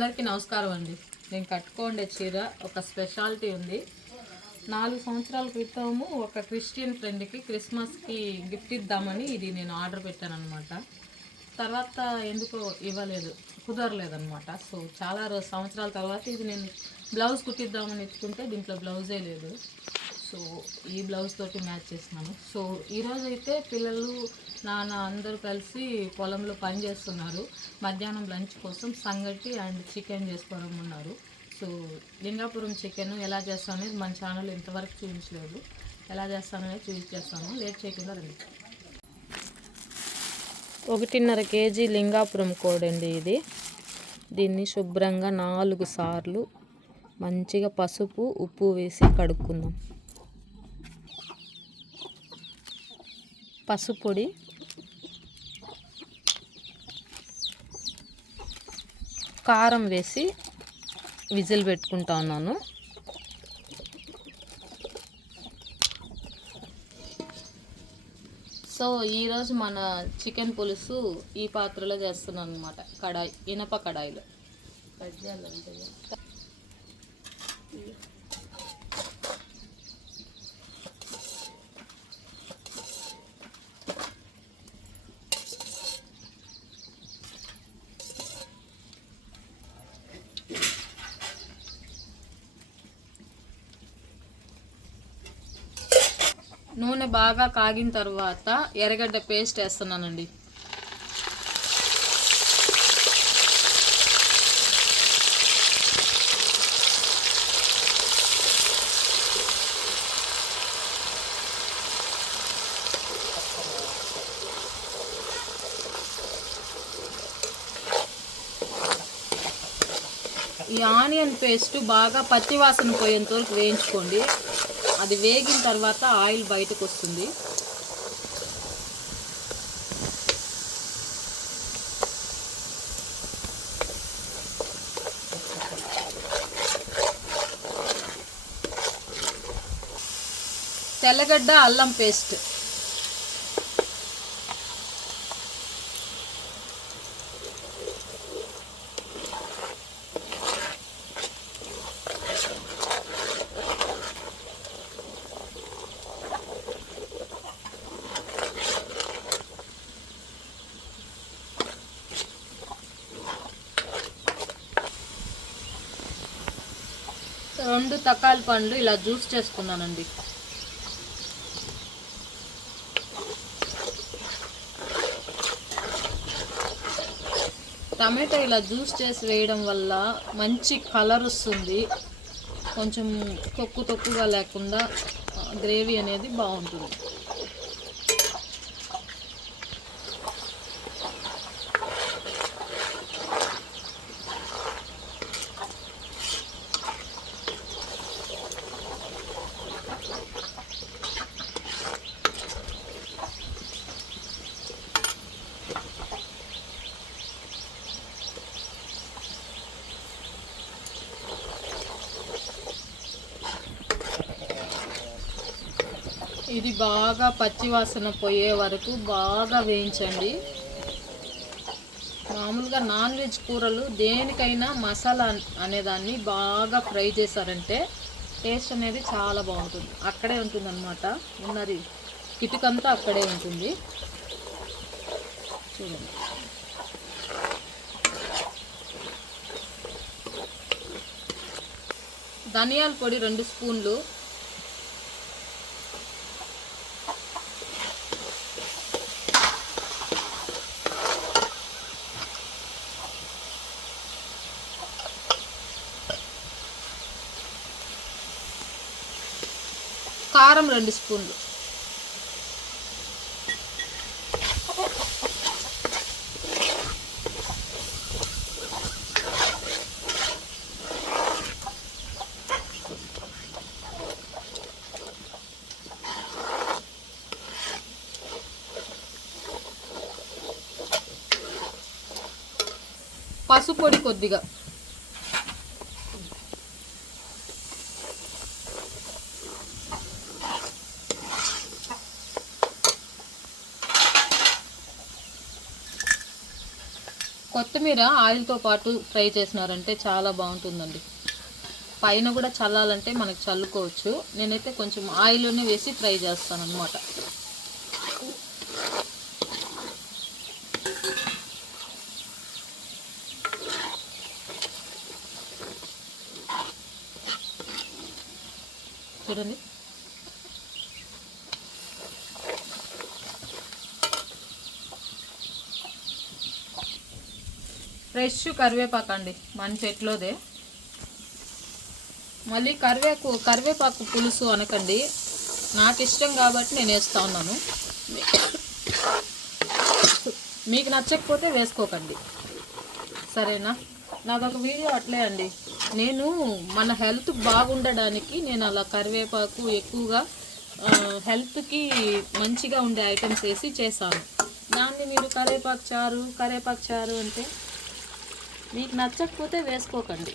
అందరికీ నమస్కారం అండి. నేను కట్టుకోండే చీర ఒక స్పెషాలిటీ ఉంది. 4 సంవత్సరాల క్రితము ఒక క్రిస్టియన్ ఫ్రెండ్కి క్రిస్మస్కి గిఫ్ట్ ఇద్దామని ఇది నేను ఆర్డర్ పెట్టాను అనమాట. తర్వాత ఎందుకో ఇవ్వలేదు, కుదరలేదనమాట. సో చాలా సంవత్సరాల తర్వాత ఇది నేను బ్లౌజ్ కుట్టిద్దామని ఎత్తుకుంటే దీంట్లో బ్లౌజే లేదు. సో ఈ బ్లౌజ్ తోటి మ్యాచ్ చేస్తున్నాను. సో ఈరోజు అయితే పిల్లలు నాన్న అందరూ కలిసి పొలంలో పని చేస్తున్నారు. మధ్యాహ్నం లంచ్ కోసం సంగటి అండ్ చికెన్ చేసుకోవడం. సో లింగాపురం చికెన్ ఎలా చేస్తాను అనేది మన ఛానల్ ఇంతవరకు చూపించలేదు. ఎలా చేస్తాననేది చూపించేస్తాను. లేట్ చేయకుండా రండి. 1.5 kg లింగాపురం కోడండి ఇది. దీన్ని శుభ్రంగా 4 సార్లు మంచిగా పసుపు ఉప్పు వేసి కడుక్కుందాం. పసుపు పొడి, కారం వేసి విజిల్ పెట్టుకుంటా ఉన్నాను. సో ఈరోజు మన చికెన్ పులుసు ఈ పాత్రలో చేస్తున్నాను అనమాట. కడాయి, ఇనప కడాయిలో. నూనె బాగా కాగిన తర్వాత ఎర్రగడ్డ పేస్ట్ వేస్తున్నానండి. ఈ ఆనియన్ పేస్ట్ బాగా పచ్చివాసన పోయేంత వరకు వేయించుకోండి. అది వేగిన తర్వాత ఆయిల్ బయటకు వస్తుంది. తెల్లగడ్డ అల్లం పేస్ట్, రెండు తకాల పండ్లు ఇలా జ్యూస్ చేసుకున్నానండి. టమాటో ఇలా జ్యూస్ చేసి వేయడం వల్ల మంచి కలర్ వస్తుంది. కొంచెం తొక్కుగా లేకుండా గ్రేవీ అనేది బాగుంటుంది. ఇది బాగా పచ్చివాసన పోయే వరకు బాగా వేయించండి. మామూలుగా నాన్ వెజ్ కూరలు దేనికైనా మసాలా అనేదాన్ని బాగా ఫ్రై చేశారంటే టేస్ట్ అనేది చాలా బాగుంటుంది. అక్కడే ఉంటుంది అన్నమాట, ఉన్నది కిటుకంతా అక్కడే ఉంటుంది. చూడండి. ధనియాల పొడి 2 స్పూన్లు, కారం 2 స్పూన్లు, పసుపు పొడి కొద్దిగా, కొత్తిమీర ఆయిల్తో పాటు ఫ్రై చేసినారంటే చాలా బాగుంటుందండి. పైన కూడా చల్లాలంటే మనకు చల్లుకోవచ్చు. నేనైతే కొంచెం ఆయిల్లోనే వేసి ఫ్రై చేస్తాను అన్నమాట. చూడండి, ఫ్రెష్ కరివేపాకు అండి, మన చెట్లోదే. మళ్ళీ కరివేపాకు పులుసు అనకండి, నాకు ఇష్టం కాబట్టి నేను వేస్తూ ఉన్నాను. మీకు నచ్చకపోతే వేసుకోకండి, సరేనా? నాదొక వీడియో అట్లే అండి. నేను మన హెల్త్ బాగుండడానికి నేను అలా కరివేపాకు ఎక్కువగా హెల్త్కి మంచిగా ఉండే ఐటమ్స్ వేసి చేశాను. దాన్ని మీరు కరివేపాకు చారు అంటే మీకు నచ్చకపోతే వేసుకోకండి.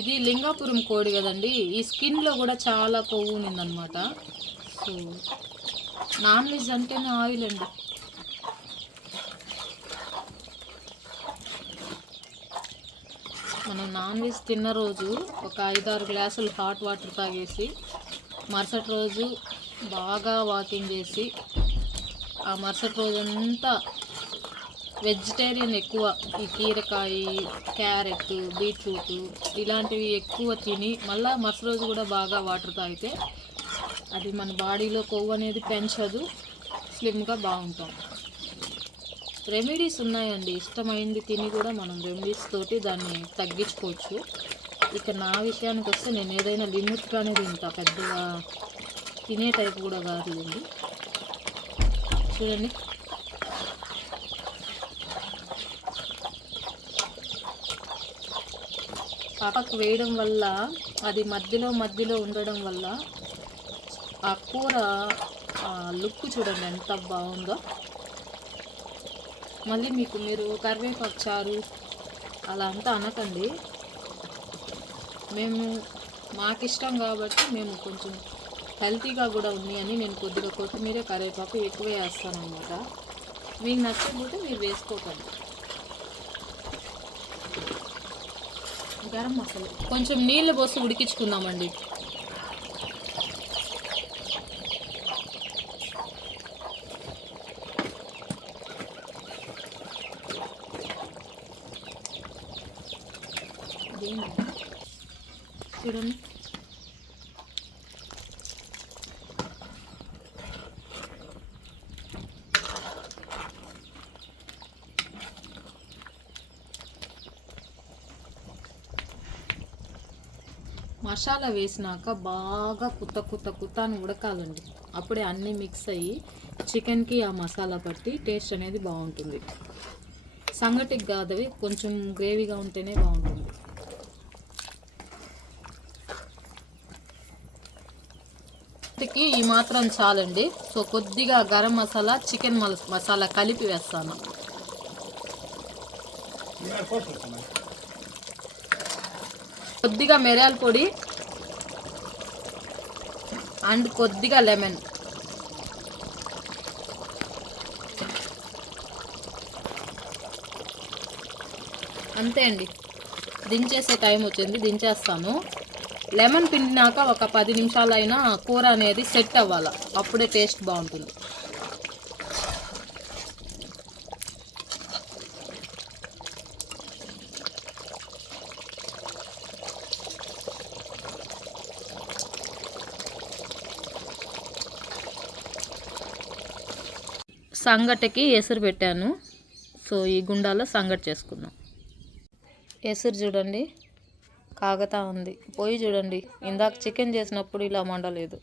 ఇది లింగాపురం కోడి కదండి, ఈ స్కిన్లో కూడా చాలా కొవ్వు ఉందన్నమాట. సో నాన్ వెజ్ అంటేనే ఆయిల్ అండి. మనం నాన్ వెజ్ తిన్న రోజు ఒక 5-6 గ్లాసులు హాట్ వాటర్ తాగేసి మరుసటి రోజు బాగా వాకింగ్ చేసి ఆ మరుసటి రోజంతా వెజిటేరియన్ ఎక్కువ, ఈ కీరకాయ, క్యారెట్, బీట్రూట్ ఇలాంటివి ఎక్కువ తిని మళ్ళీ మరుసటి రోజు కూడా బాగా వాటర్ తాగితే అది మన బాడీలో కొవ్వు అనేది పెంచదు, స్లిమ్గా బాగుంటాం. రెమెడీస్ ఉన్నాయండి, ఇష్టమైంది తిని కూడా మనం రెమెడీస్ తోటి దాన్ని తగ్గించుకోవచ్చు. ఇక నా విషయానికి వస్తే నేను ఏదైనా లిమిట్గానే తింటా, పెద్దగా తినే టైప్ కూడా కాదులేండి. చూడండి, పాపకు వేయడం వల్ల అది మధ్యలో ఉండడం వల్ల ఆ కూర లుక్ చూడండి ఎంత బాగుందో. మళ్ళీ మీరు కరివేపాకు చారు అలా అంతా అనకండి. మాకు ఇష్టం కాబట్టి మేము కొంచెం హెల్తీగా కూడా ఉంది అని నేను కొద్దిగా కొత్తిమీర కరివేపాకు ఎక్కువ వేస్తాను అన్నమాట. మీకు నచ్చకపోతే మీరు వేసుకోకండి. గరం మసాలా కొంచెం నీళ్ళు పోసి ఉడికించుకుందామండి. చూడండి, మసాలా వేసినాక బాగా కుత్త అని ఉడకాలండి. అప్పుడే అన్నీ మిక్స్ అయ్యి చికెన్కి ఆ మసాలా పట్టి టేస్ట్ అనేది బాగుంటుంది. సంగటికి కాదవి కొంచెం గ్రేవీగా ఉంటేనే బాగుంటుంది. ఈ మాత్రం చాలండి. సో కొద్దిగా గరం మసాలా, చికెన్ మసాలా కలిపి వేస్తాను. కొద్దిగా మిరియాల పొడి అండ్ కొద్దిగా లెమన్. అంతే అండి, దించేసే టైం వచ్చింది, దించేస్తాను. లెమన్ పిండినాక ఒక 10 నిమిషాలైనా కూర అనేది సెట్ అవ్వాలి, అప్పుడే టేస్ట్ బాగుంటుంది. సంగటికి ఎసురు పెట్టాను. సో ఈ గుండాలో సంగటి చేసుకుందాం. ఎసురు చూడండి, కాగతా ఉంది. పొయ్యి చూడండి, ఇందాక చికెన్ చేసినప్పుడు ఇలా మండలేదు.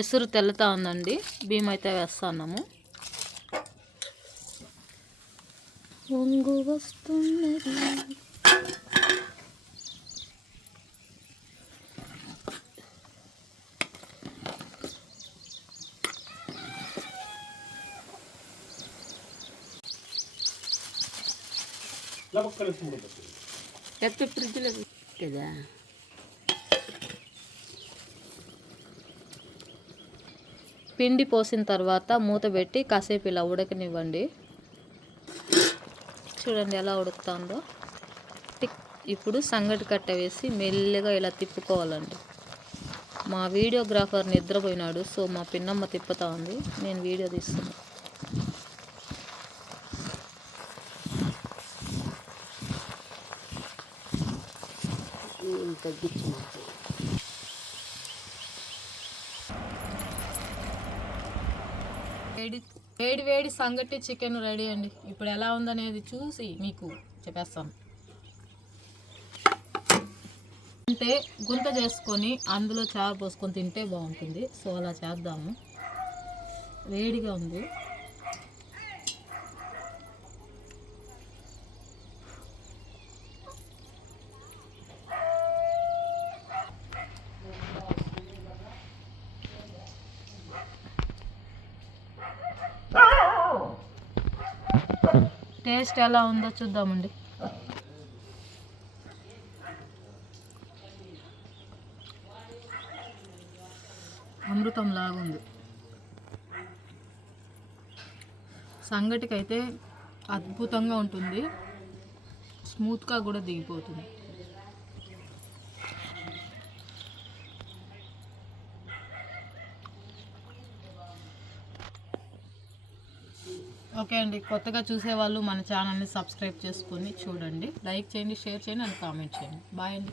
ఎసురు తెల్లతా ఉందండి. బియ్యం అయితే వేస్తున్నాము. పొంగు వస్తున్నది. ఫ్రిడ్జ్లో కదా. పిండి పోసిన తర్వాత మూత పెట్టి కాసేపు ఇలా ఉడకనివ్వండి. చూడండి ఎలా ఉడుకుతుందో. ఇప్పుడు సంగటి కట్ట వేసి మెల్లగా ఇలా తిప్పుకోవాలండి. మా వీడియోగ్రాఫర్ నిద్రపోయినాడు, సో మా పిన్నమ్మ తిప్పుతా ఉంది, నేను వీడియో తీస్తున్నాను. వేడి వేడి సంగటి చికెన్ రెడీ అండి. ఇప్పుడు ఎలా ఉందనేది చూసి మీకు చెప్పేస్తాను. అంటే గుంత చేసుకొని అందులో చారు పోసుకొని తింటే బాగుంటుంది. సో అలా చేద్దాము. వేడిగా ఉంది. టేస్ట్ ఎలా ఉందో చూద్దామండి. అమృతం లాగుంది. సంగటికైతే అద్భుతంగా ఉంటుంది, స్మూత్గా కూడా దిగిపోతుంది. ఓకే అండి, కొత్తగా చూసేవాళ్ళు మన ఛానల్ని సబ్స్క్రైబ్ చేసుకొని చూడండి, లైక్ చేయండి, షేర్ చేయండి అండ్ కామెంట్ చేయండి. బాయ్ అండి.